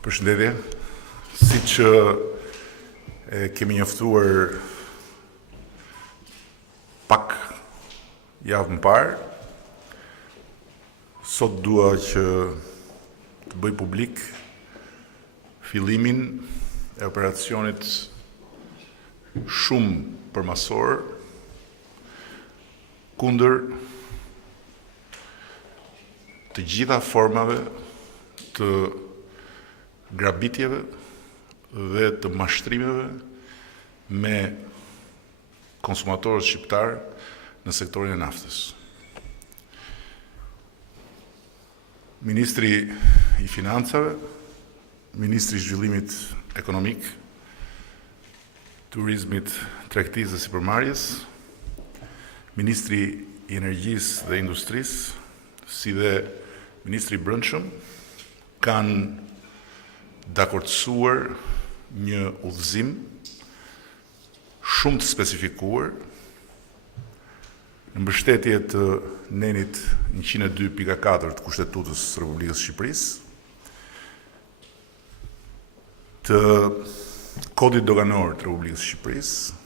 Përshëndetje, si që kemi njoftuar pak javë më parë, sot dua që të bëj publik fillimin e operacionit shumë përmasor kundër të gjitha formave të grabitjeve dhe të mashtrimeve me konsumatorët shqiptar në sektorin e naftës. Ministri i Financave, Ministri i Zhvillimit Ekonomik, Turizmit, Tregtisë dhe Sipërmarrjes, Ministri i Energjisë dhe Industrisë, si dhe Ministri i Brendshëm kanë dakordsuar një udhëzim shumë të specifikuar në mbështetje të nenit 102.4 të Kushtetutës së Republikës së Shqipërisë, të Kodit Doganor të Republikës së Shqipërisë,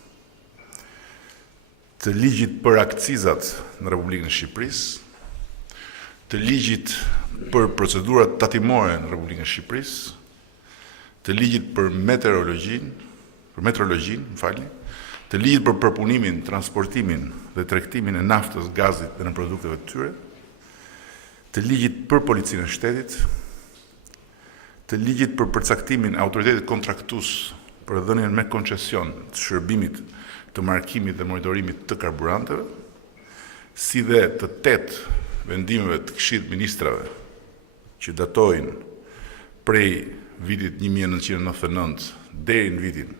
të ligjit për akcizat në Republikën e Shqipërisë, të ligjit për procedurat tatimore në Republikën e Shqipërisë, të ligjit për meteorologjin, të ligjit për përpunimin, transportimin dhe tregtimin e naftës, gazit dhe në produkteve të tyre, të ligjit për policinë e shtetit, të ligjit për përcaktimin e autoritetit kontraktues për dhënien me koncesion të shërbimit të markimit dhe monitorimit të karburanteve, si dhe të 8 vendimeve të Këshillit të Ministrave që datojnë prej vitit 1999 deri në vitin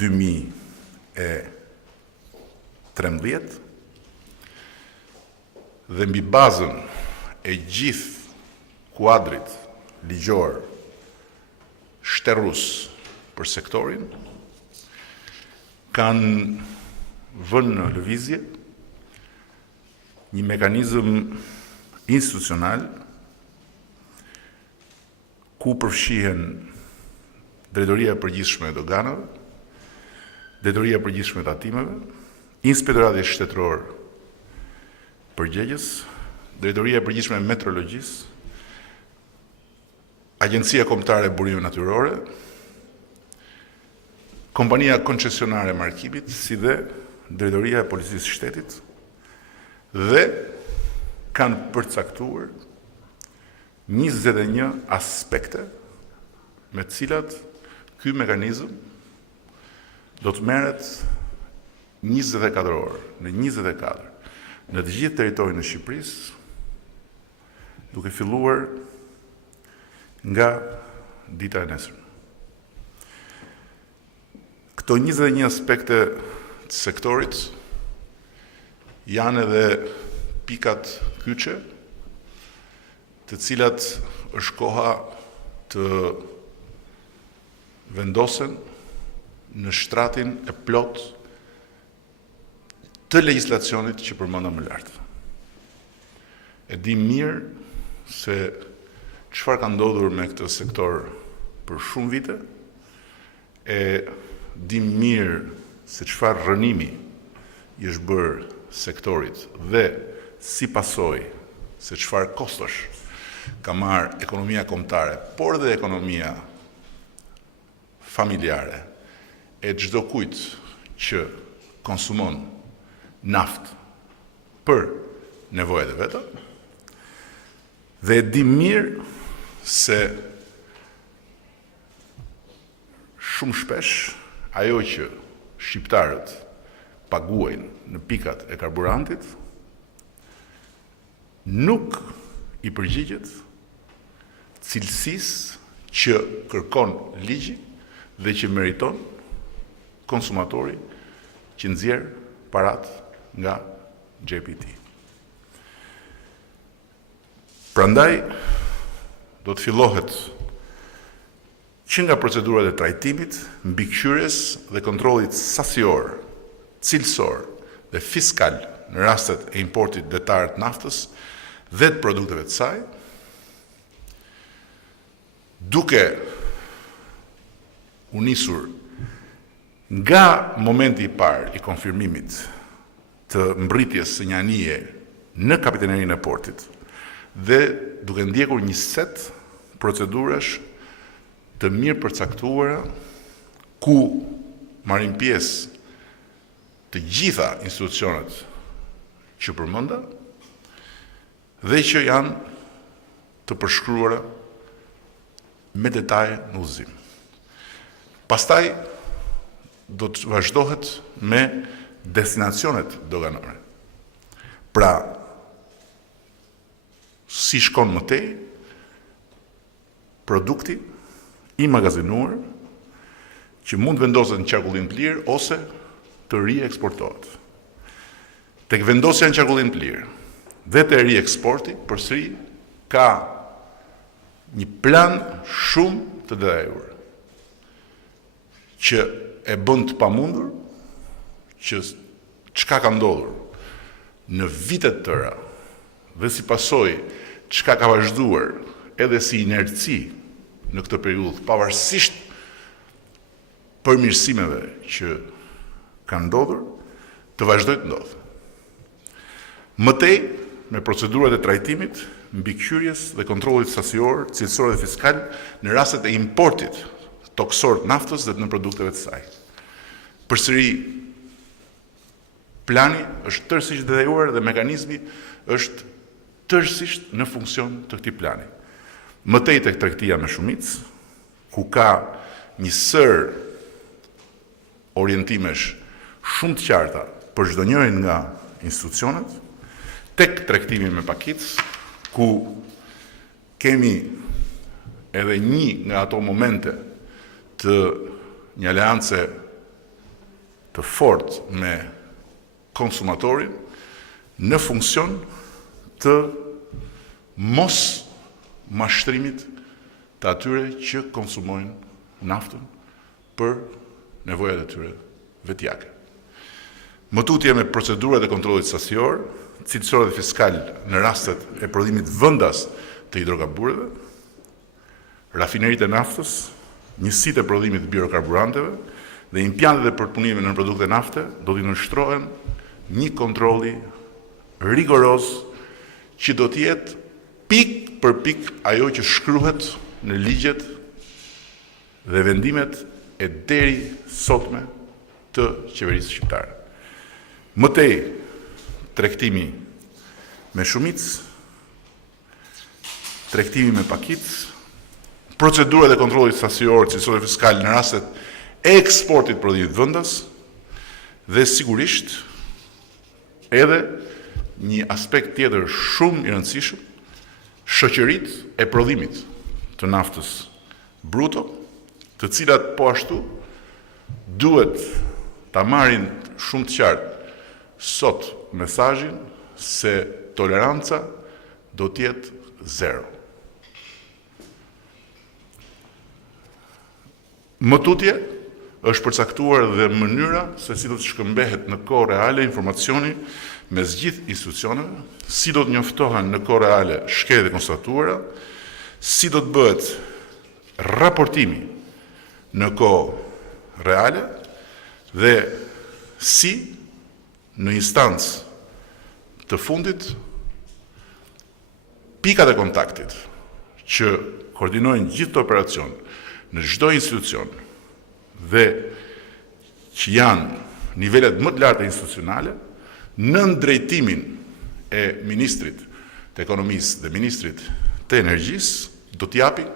2013 dhe mbi bazën e gjithë kuadrit ligjor shterrus për sektorin, kanë vënë në lëvizje një mekanizëm institucional ku përfshihen Drejtoria e Përgjithshme e Doganave, Drejtoria e Përgjithshme e Tatimeve, Inspektorati Shtetëror Përgjegjës, Drejtoria e Përgjithshme e Meteorologjisë, Agjencia Kombëtare e Burimeve Natyrore, Kompania Koncesionare e Markimit, si dhe Drejtoria e Policisë së Shtetit, dhe kanë përcaktuar 21 aspekte me cilat ky mekanizëm do të merret 24 orë, në 24, në të gjithë territorin e Shqipërisë, duke filluar nga dita e nesërme. Këto 21 aspekte të sektorit janë edhe pikat kyçe, të cilat është koha të vendosen në shtratin e plot të legjislacionit që përmenda më lart. E di mirë se çfarë ka ndodhur me këtë sektor për shumë vite, e di mirë se çfarë rënimi i është bërë sektorit dhe si pasojë se çfarë kostosh ka marrë ekonomia kombëtare, por dhe ekonomia familjare e çdo kujt që konsumon naftë për nevojat e veta, dhe e di mirë se shumë shpesh ajo që shqiptarët paguajnë në pikat e karburantit nuk i përgjigjet cilësisë që kërkon ligji dhe që meriton konsumatori që nxjerr parat nga xhepi i tij. Prandaj do të fillohet që nga procedurat e trajtimit, mbikëqyrjes dhe kontrollit sasior cilësor dhe fiskal në rastet e importit detar të naftës dhe të produkteve të saj, duke u nisur nga momenti i parë i konfirmimit të mbritjes së një anije në kapitenerinë e portit dhe duke ndjekur një set procedurash të mirë përcaktuara ku marrin pjesë të gjitha institucionet që përmenda dhe që janë të përshkruara me detaje në udhëzim. Pastaj do të vazhdohet me destinacionet doganore. Pra, si shkon mëtej, produkti i magazinuar që mund vendoset në qarkullim të lirë ose të rieksportohet. Tek vendosja në qarkullim të lirë dhe të rieksporti, përsëri ka një plan shumë të detajuar që e bën të pamundur që çka ka ndodhur në vitet tëra dhe si pasojë çka ka vazhduar edhe si inerci në këtë periudhë, pavarësisht përmirësimeve që kanë ndodhur, të vazhdojë të ndodhë. Mëtej, me procedurat e trajtimit, mbikëqyrjes dhe kontrollit sasior, cilësor dhe fiskal në rastet e importit toksor të naftës dhe në produkteve të saj. Përsëri, plani është tërësisht detyruar dhe mekanizmi është tërësisht në funksion të këtij plani. Mëtej tek tregtia me shumicë, ku ka një sër orientimesh shumë të qarta për çdo njërin nga institucionet, tek tregtimi me pakicë, ku kemi edhe një nga ato momente të një aleance të fort me konsumatorin në funksion të mos mashtrimit të atyre që konsumojnë naftën për nevojat e tyre vetjake. Mëtutje me procedurat e kontrollit sasior, cilësor dhe fiskal në rastet e prodhimit vendas të hidrokarbureve, rafinerit e naftës, njësitë e prodhimit të biokarburanteve dhe impiantet e përpunimit në produkte nafte do t'i nënshtrohen një kontrolli rigoroz që do t'jetë pik për pik ajo që shkruhet në ligjet dhe vendimet e deri sotme të qeverisë shqiptare. Mëtej, tregtimi me shumicë, tregtimi me pakicë, procedurat e kontrollit sasior, cilësor dhe fiskal në rastet e eksportit prodhimit vendas dhe sigurisht edhe një aspekt tjetër shumë i rëndësishëm, shoqëritë e prodhimit të naftës bruto, të cilat po ashtu duhet ta marrin shumë të qartë sot mesazhin se toleranca do të jetë zero. Mëtutje është përcaktuar dhe mënyra se si do të shkëmbehet në kohë reale informacioni mes gjithë institucioneve, si do të njoftohen në kohë reale shkeljet e konstatuara, si do të bëhet raportimi në kohë reale dhe si në instancë të fundit pikat e kontaktit që koordinojnë gjithë të operacion në çdo institucion dhe që janë nivelet më të larta institucionale në drejtimin e ministrit të ekonomisë dhe ministrit të energjisë do t'japi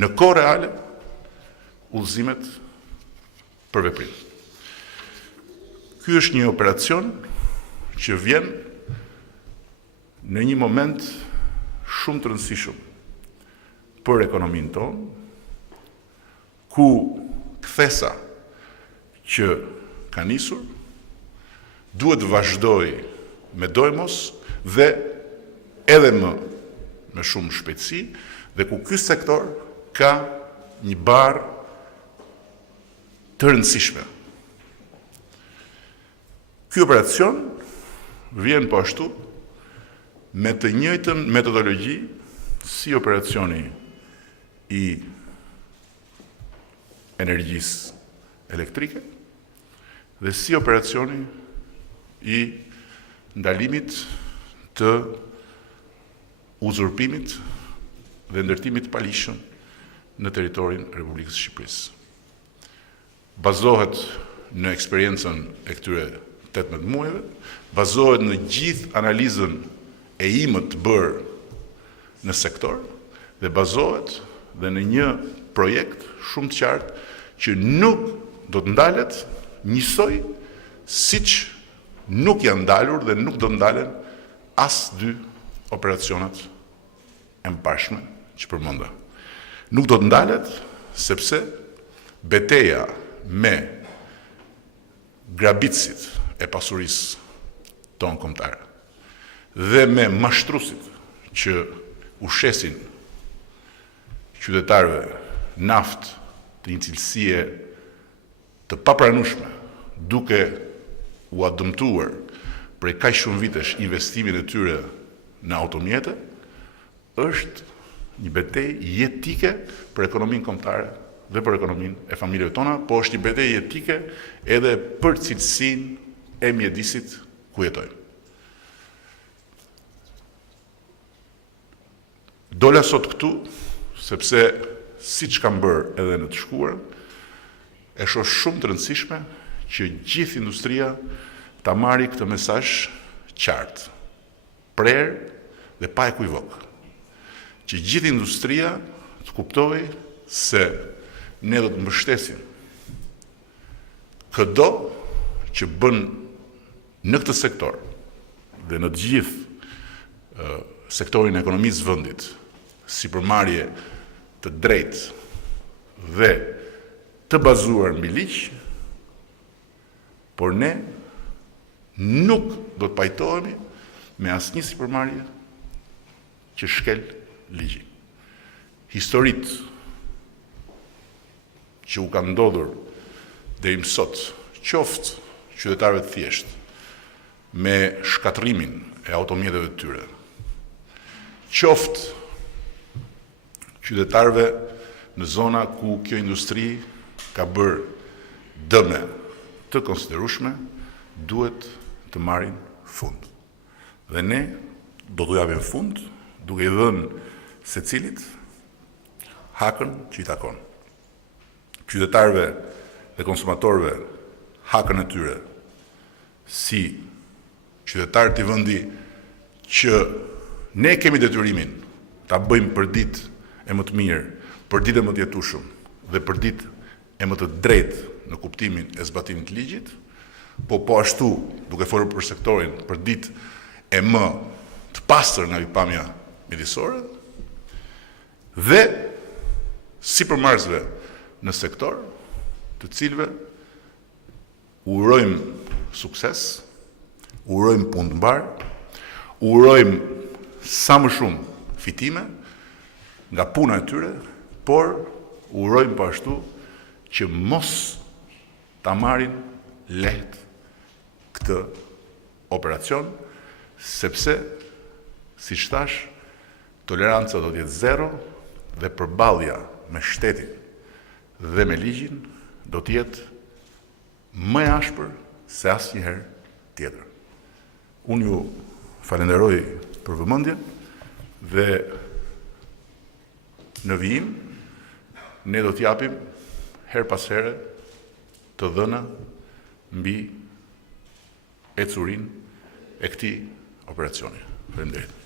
në kohë reale udhëzimet për veprim. Ky është një operacion që vjen në një moment shumë të rëndësishëm për ekonominë tonë, ku kthesa që ka nisur duhet vazhdoj me dojmos dhe edhe me shumë shpejtësi dhe ku ky sektor ka një barë të rëndësishme. Ky operacion vjen po ashtu me të njëjtën metodologji si operacioni i energjisë elektrike dhe si operacioni i ndalimit të uzurpimit dhe ndërtimit palishëm në territorin e Republikës së Shqipërisë. Bazohet në eksperiencën e këtyre 18 muajve, bazohet në gjithë analizën e imët të bërë në sektor dhe bazohet dhe në një projekt shumë të qartë që nuk do të ndalet njësoj siç nuk janë ndalur dhe nuk do të ndalen as dy operacionat e mëparshme që përmenda. Nuk do të ndalet sepse beteja me grabitësit e pasurisë tonë kombëtare dhe me mashtruesit që ushesin qytetarëve naftë të një cilësie të papranueshme, duke u dëmtuar prej kaq shumë vitesh investimin e tyre në automjete, është një betejë jetike për ekonominë kombëtare dhe për ekonominë e familjeve tona, po është një betejë jetike edhe për cilësinë e mjedisit ku jetojmë. Dola sot këtu, sepse siç kam bërë edhe në të shkuarën, e shoh shumë të rëndësishme që gjithë industria ta marrë këtë mesazh qartë, prerë dhe pa ekuivok. Që gjithë industria të kuptojë se ne do të mbështesim çdo që bën në këtë sektor dhe në të gjithë sektorin e ekonomisë vendit si përmarrje të drejtë dhe të bazuar mbi ligj, por ne nuk do të pajtohemi me asnjë sipërmarrje që shkel ligjin. Historitë që u kanë ndodhur deri më sot, qoftë qytetarëve të thjeshtë me shkatrimin e automjeteve të tyre, qoftë qytetarëve në zona ku kjo industri ka bërë dëme të konsiderueshme, duhet të marrin fund. Dhe ne do t'u japim fund duke i dhënë secilit hakën që i takon. Qytetarëve dhe konsumatorëve hakën e tyre si qytetarë të vendi që ne kemi detyrimin ta bëjmë për ditë e më të mirë, për ditë e më të jetueshëm dhe për ditë e më të drejtë në kuptimin e zbatimit të ligjit, po ashtu, duke folur për sektorin, për ditë e më të pastër nga pikpamja mjedisore dhe sipërmarrësve në sektor, të cilëve urojmë sukses, urojmë punë të mbarë, urojmë sa më shumë fitime nga puna e tyre, por urojmë po ashtu që mos ta marrin lehtë këtë operacion, sepse, siç thash, toleranca do të jetë zero dhe përballja me shtetin dhe me ligjin do të jetë më e ashpër se asnjëherë tjetër. Unë ju falenderoj për vëmendjen dhe në vijim ne do t'japim her pas here të dhëna mbi ecurinë e këtij operacioni. Faleminderit.